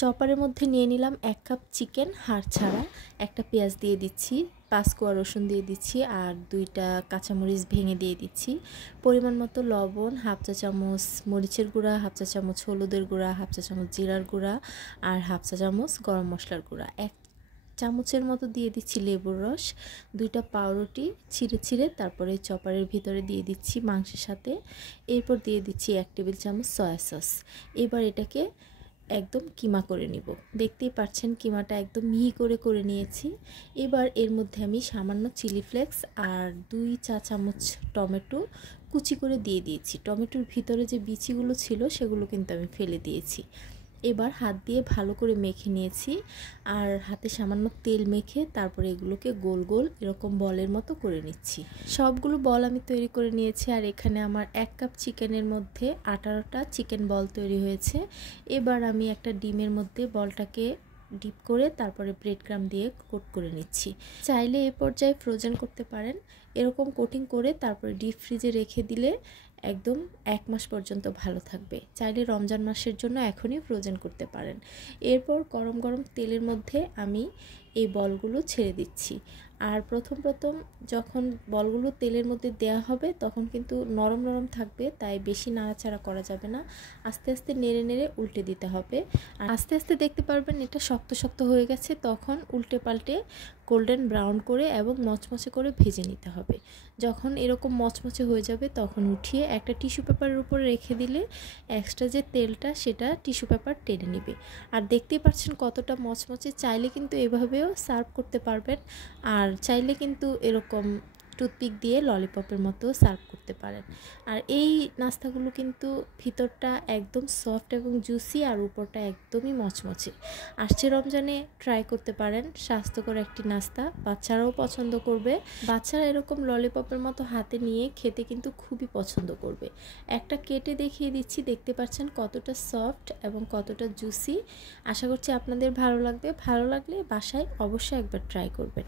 চপারের মধ্যে নিয়ে নিলাম 1 কাপ চিকেন হাড় ছাড়া, একটা পেঁয়াজ দিয়ে দিচ্ছি, 5 কোয়া রসুন দিয়ে দিচ্ছি আর 2টা কাঁচামরিচ ভেঙে দিয়ে দিচ্ছি। পরিমাণ মতো লবণ, হাফ চা চামচ মরিচের গুঁড়া, হাফ চা চামচ হলুদের গুঁড়া, হাফ চা চামচ জিরার গুঁড়া আর হাফ চা চামচ গরম মশলার গুঁড়া। 1 চামচের মতো দিয়ে দিচ্ছি লেবুর রস, 2টা পাউরুটি ছিঁড়ে তারপরে চপারের ভিতরে দিয়ে দিচ্ছি মাংসের সাথে। এরপর দিয়ে দিচ্ছি 1 টেবিল চামচ সয়া সস। এবার এটাকে একদম কিমা করে নিব। দেখতেই পাচ্ছেন কিমাটা একদম মিহি করে নিয়েছি। এবার এর মধ্যে আমি সামান্য চিলি ফ্লেক্স আর 2 চা চামচ টমেটো কুচি করে দিয়ে দিয়েছি। টমেটোর ভিতরে যে বিচিগুলো ছিল সেগুলো কিন্তু আমি ফেলে দিয়েছি। এবার হাত দিয়ে ভালো করে মেখে নিয়েছি আর হাতে সামান্য তেল মেখে তারপরে এগুলোকে গোল গোল এরকম বলের মতো করে নিচ্ছি। সবগুলো বল আমি তৈরি করে নিয়েছি আর এখানে আমার 1 কাপ চিকেনের মধ্যে 18টা চিকেন বল তৈরি হয়েছে। এবার আমি একটা ডিমের মধ্যে বলটাকে ডিপ করে তারপরে ব্রেড ক্রাম্ব দিয়ে কোট করে নিচ্ছি। চাইলে এ পর্যায়ে ফ্রোজেন করতে পারেন। এরকম কোটিং করে তারপরে ডিপ ফ্রিজে রেখে দিলে একদম 1 মাস পর্যন্ত ভালো থাকবে। চাইলে রমজান মাসের জন্য এখনই ফ্রোজেন করতে পারেন। এরপর গরম গরম তেলের মধ্যে আমি এই বলগুলো ছেড়ে দিচ্ছি। আর প্রথম যখন বলগুলো তেলের মধ্যে দেয়া হবে তখন কিন্তু নরম নরম থাকবে, তাই বেশি নাড়াচাড়া করা যাবে না। আস্তে আস্তে নেড়ে নেড়ে উল্টে দিতে হবে। আর আস্তে আস্তে দেখতে পারবেন এটা শক্ত শক্ত হয়ে গেছে, তখন উল্টে পাল্টে গোল্ডেন ব্রাউন করে এবং মচমচে করে ভেজে নিতে হবে। যখন এরকম মচমচে হয়ে যাবে তখন উঠিয়ে একটা টিস্যু পেপারের উপরে রেখে দিলে এক্সট্রা যে তেলটা সেটা টিস্যু পেপার টেনে নেবে। আর দেখতেই পাচ্ছেন কতটা মচমচে। চাইলে কিন্তু এভাবেও সার্ভ করতে পারবেন আর চাইলে কিন্তু এরকম টুথপিক দিয়ে ললিপপের মতো সার্ভ করতে পারেন। আর এই নাস্তাগুলো কিন্তু ভিতরটা একদম সফট এবং জুসি আর উপরটা একদমই মচমচে। আসছে রমজানে ট্রাই করতে পারেন, স্বাস্থ্যকর একটি নাস্তা, বাচ্চারাও পছন্দ করবে। বাচ্চারা এরকম ললিপপের মতো হাতে নিয়ে খেতে কিন্তু খুবই পছন্দ করবে। একটা কেটে দেখিয়ে দিচ্ছি, দেখতে পাচ্ছেন কতটা সফট এবং কতটা জুসি। আশা করছি আপনাদের ভালো লাগবে। ভালো লাগলে বাসায় অবশ্যই একবার ট্রাই করবেন।